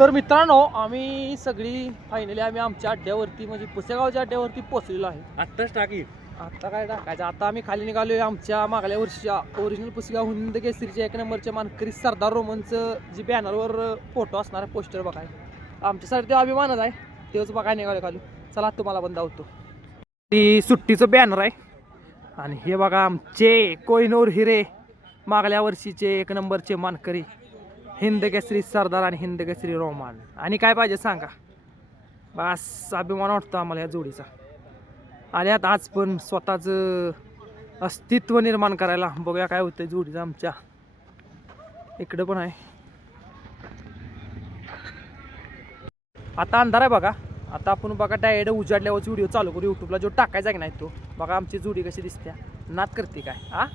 तर मित्रांनो, आम्ही सगळी फायनली आमच्या अड्ड्यावरती म्हणजे पुसेगावच्या अड्ड्यावरती पोहोचलेलो आहे. आत्ताच टाकी आता काय टाकायचं, आता आम्ही खाली निघालोय. आमच्या मागल्या वर्षीच्या ओरिजिनल पुसेगाव हिंद केसरीच्या 1 नंबरच्या मानकरी सरदार रोमनचं जी बॅनरवर फोटो असणार पोस्टर बघाय, आमच्यासाठी ते अभिमानच आहे. तेच बघाय निघालो खाली. चला तुम्हाला पण दावतो. ती सुट्टीचं बॅनर आहे आणि हे बघा आमचे कोहिनूर हिरे, मागल्या वर्षीचे 1 नंबरचे मानकरी हिंद केसरी सरदार आणि हिंद केसरी रोमान. आणि काय पाहिजे सांगा, बस अभिमान वाटतो आम्हाला या जोडीचा. आणि आता आज पण स्वतःचं अस्तित्व निर्माण करायला बघूया काय होतंय जोडीचं. आमच्या इकडं पण आहे. आता अंधार आहे बघा. आता आपण बघा डायरेक्ट उजाडल्यावरच व्हिडिओ चालू करू. यूट्यूबला जो टाकायचा की नाही तो बघा. आमची जोडी कशी दिसते, नाद करते काय हा.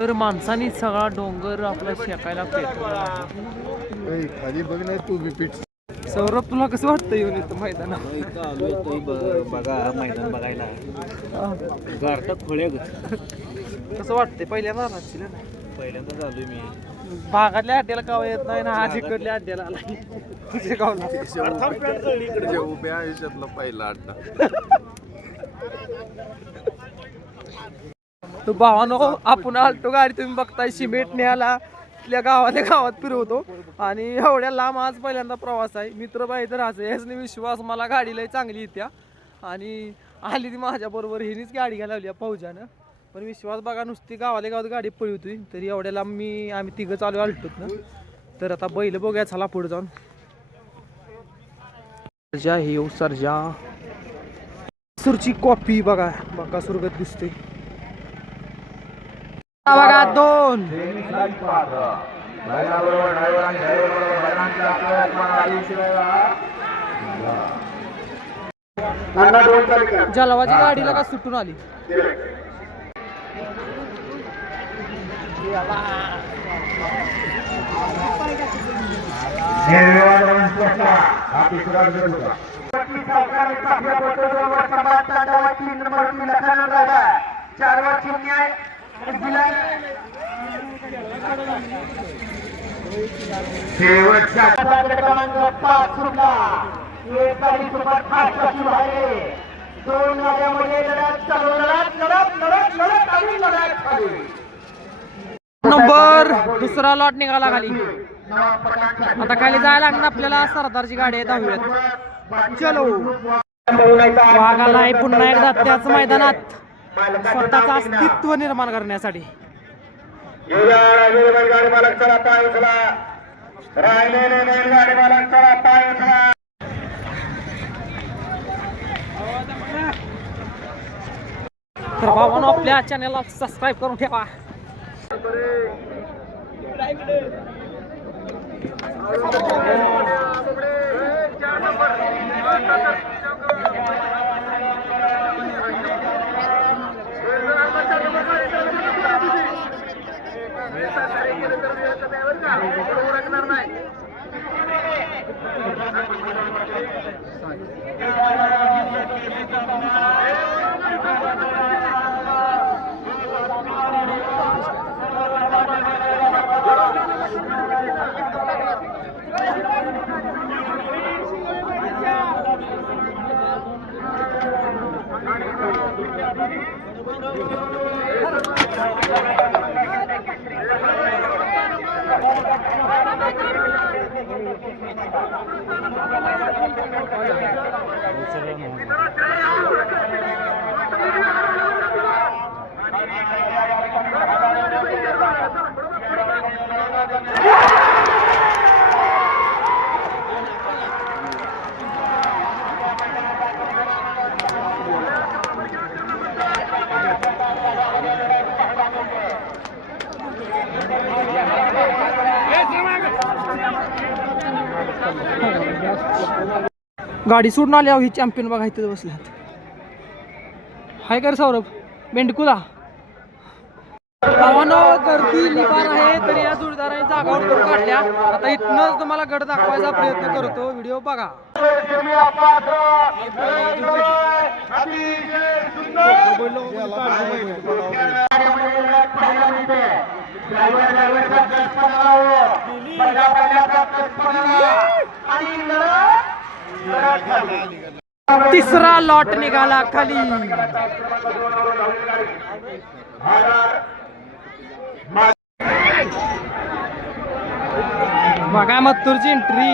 तर माणसानी सगळा डोंगर आपला शेकायला खाली बघ ना तू बिपीट. सौरभ, तुला कसं वाटतं येऊन इथं मैदानात? बघा मैदान बघायला गारठात खोळ्या कसं वाटतंय? पहिल्यांदा पहिल्यांदा झालोय मी. भागातल्या अड्ड्याला गाव येत नाही ना, आज इकडल्या अड्ड्याला आला तुझे गावला. उभ्या आयुष्यातला पहिला अड्डा. तो भावानो, आपण आलतो गाडी तुम्ही बघताय सिमेंट न्यायला तिथल्या गावातल्या गावात फिरवतो. आणि एवढ्या लांब आज पहिल्यांदा प्रवास आहे. मित्रबाई तर असं याच विश्वास, मला गाडीला चांगली येत्या आणि आली ती माझ्याबरोबर. हिनीच गाडी घ्यायला लावली फौजानं. पण विश्वास बघा, नुसती गावाला गावात गाडी पळवतोय तरी एवढ्या लांब आम्ही तिघं चालू आलतोत ना. तर आता बैल बघूया, चला पुढे जाऊन. सर्जा हे सर्जा सुरची कॉफी बघा, बघा सुरगत दिसते बघा. 2 जलवाची गाडीला का सुटून आली. शेवटच्या क्रमांक 5 सुटला. एक गाडी सुपर फास्ट अशी आहे. 2 गाड्यामध्ये लढत चालू, लढत लढत लढत लढत आणि लढत चालू. नंबर दुसरा लॉट निघाला खाली. आता खाली जायला लागणार आपल्याला. सरदारची गाडी आहे 10वीत. चलो, वाघाला आहे पुन्हा एकदा त्याच मैदानात स्वतःचं अस्तित्व निर्माण करण्यासाठी. गाडी मालक चला पाय उचला. राहिलेले गाडी मालक चला पाय उचला. तर भावांनो, आपल्या चॅनलला सबस्क्राईब करून ठेवा. गाडी सोडून आली ही चॅम्पियन बघा इथे बसल्यात. हाय कर सौरभ मेंढकुला. गर्दी निभार आहे तरी या जोडीदाराने जागावर करून काढल्या. आता इथनच तुम्हाला गड दाखवायचा प्रयत्न करतो. व्हिडिओ बघा. अतिशय सुंदर पाहायला मिळते. ड्रायव्हरचा कल्पना पहिल्या पहिल्याचा कल्पना आणि लढत झाली. तिसरा लॉट निघाला खाली. बघा मत्तूरची एंट्री.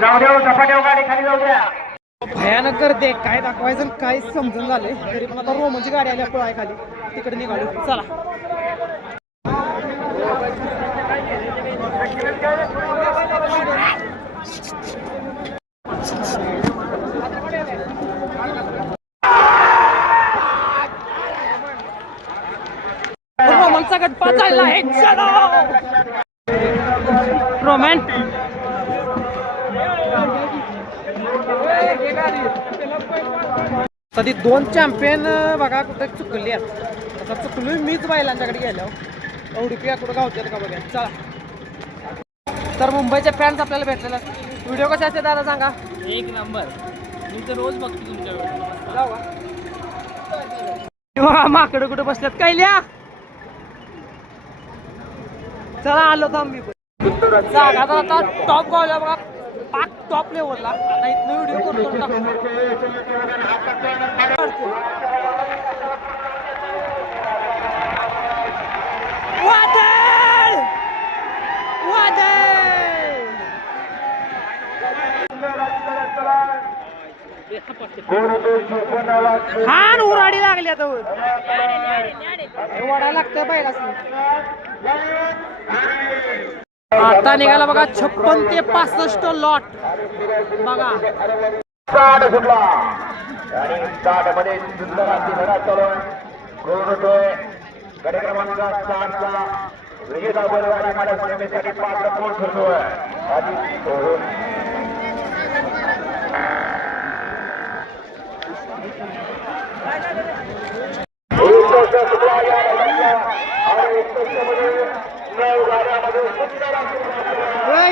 जाऊ देऊ झपाट्यावर गाडी खाली जाऊ द्या. भयानक गर्दी आहे. काय दाखवायचं काय समजून झाले. तरी पण आता रोमनची गाडी आल्या पळाय खाली. तिकडे निघालो. चला रोमनचा गटपा चालला आहे. रोमन कधी दोन चॅम्पियन बघा कुठे चुकली आहेत. आता चुकलोय मीच बैलांच्याकडे गेल्यावर. उडुपी कुठं गावतात का बघा. चला तर मुंबईचे फॅन्स आपल्याला भेटलेले असतात. व्हिडिओ कसे असते दादा सांगा. एक नंबर. मी तर रोज बघतो तुमच्या व्हिडिओ. जाऊ का माकडं कुठं बसल्यात कैल्या. चला आलो थांब मी जागा तर आता टॉप गावल्या बघा. पाक टॉप लेवलला. आता इथनं व्हिडिओ करून वादळ वादळ हान उराडी लागली आता. वडायला लागतं बैला. आता निघाला बघा 56 ते 65 लॉट बघा. 60 सुटला आणि 60 मध्ये सुंदर अशी लढा चालू गोल होतोय. गडी क्रमांक 60चा विजेता बैलगाडी मालक नेहमीसाठी पात्र कोण ठरतोय.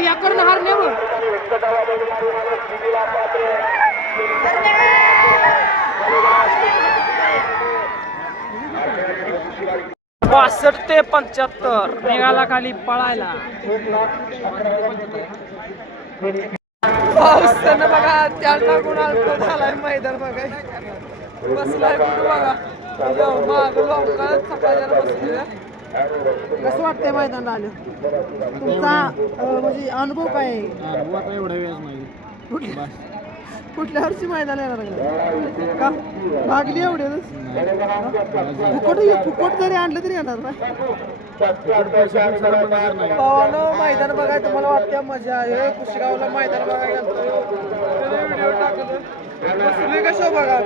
याकडनं हार नाही बघ. 62 ते 75 निघाला खाली पळायला. पाऊस बघा त्याला गुणाल झालाय. मैदान बघा बसलाय कुठं बघा. माग लोकांना सकाळच्याला बसलेलं. कसं वाटतंय मैदानाला आलं. तुमचा म्हणजे अनुभव काय आहे. एवढा वेळ नाही. कुठल्या वर्षी मैदान येणार का भागली एवढे फुकट जरी आणलं तरी येणार ना. मैदान बघायला तुम्हाला वाटतं मजा आहे. कुशगावला मैदान बघायला व्हिडिओ टाकलं कसं बघा.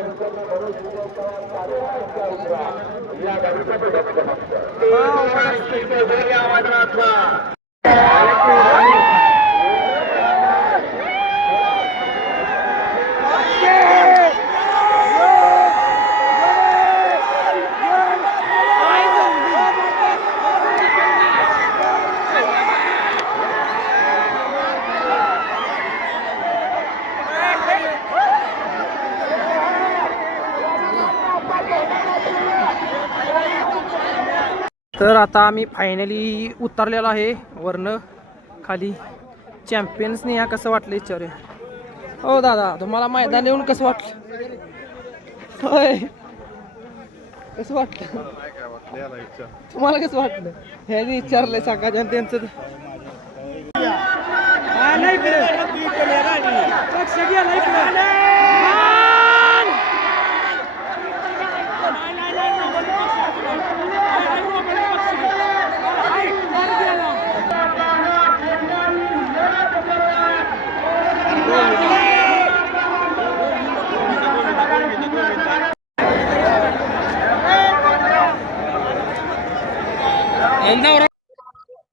तर आता आम्ही फायनली उतरलेलो आहे वरनं खाली. चॅम्पियन्सने या कसं वाटलं विचारूया. हो दादा तुम्हाला मैदान येऊन कसं वाटलं. होय कसं वाटलं तुम्हाला कसं वाटलं. ह्याने विचारलंय सांगा त्यांचं.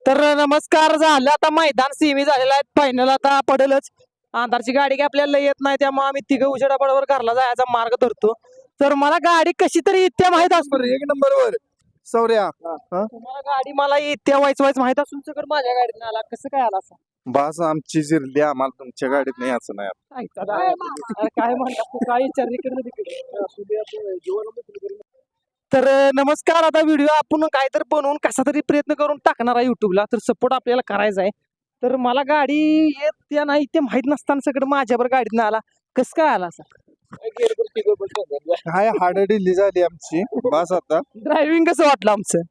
तर नमस्कार. झालं आता मैदान सेमी झालेला आहे. फायनल आता पडेलच. अंधारची गाडी काय आपल्याला येत नाही त्यामुळे आम्ही तिघं उजेडा बरोबर घरला जायचा मार्ग धरतो. तर मला गाडी कशी तरी इतक्या माहित असतो. 1 नंबरवर सौर्या तुम्हाला गाडी मला येत्या वायच माहित असून सगळं माझ्या गाडीत आला कसं काय आला असं बस आमची जिरली आम्हाला तुमच्या गाडीत नाही याचं नाही काय म्हणतात तू काय विचार तर नमस्कार. आता व्हिडिओ आपण काहीतरी बनवून कसा तरी प्रयत्न करून टाकणार आहे युट्यूबला. तर सपोर्ट आपल्याला करायचा आहे. तर मला गाडी येत या नाही ते माहित नसताना सगळं माझ्यावर गाडीत आला कसं काय आला असं हाय हाड डिली झाली आमची बस आता. ड्रायव्हिंग कसं वाटलं आमचं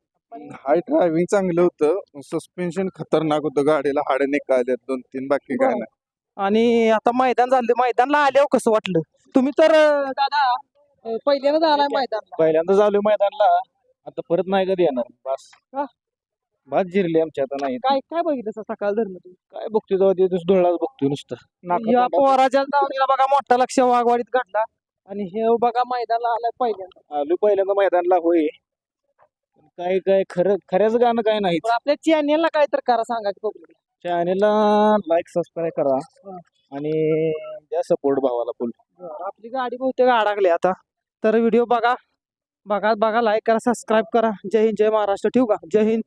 हाय ड्रायव्हिंग चांगलं होतं सस्पेन्शन खतरनाक होतं गाडीला हाड निघाल्यात 2-3 बाकी काय नाही. आणि आता मैदान झालं मैदानला आल्यावर कसं वाटलं तुम्ही तर दादा पहिल्यांदाच आलाय मैदान पहिल्यांदा झालो मैदानला आता परत नाही कधी येणार बस का? बस जिरली आमच्या आता नाही काय काय बघितलं सकाळ धरणं तुम्ही काय बघतोय तेव्हा ते धुळाच बघतोय नुसतं या पोराच्या दावणीला बघा मोठा लक्ष वाघवाडीत घडला आणि हे बघा मैदानाला आलाय पहिल्यांदा. आलो पहिल्यांदा मैदानला होय काय काय खऱ्याच गाणं काय नाही पण आपल्या चॅनेलला काय तर करा सांगा की पब्लिक चॅनेलला लाईक सबस्क्राईब करा आणि द्या सपोर्ट भावाला फुल. आपली गाडी बहुतेक अडकली आता. तर व्हिडिओ बघा लाईक करा सबस्क्राईब करा. जय हिंद जय महाराष्ट्र. ठेवू का? जय हिंद.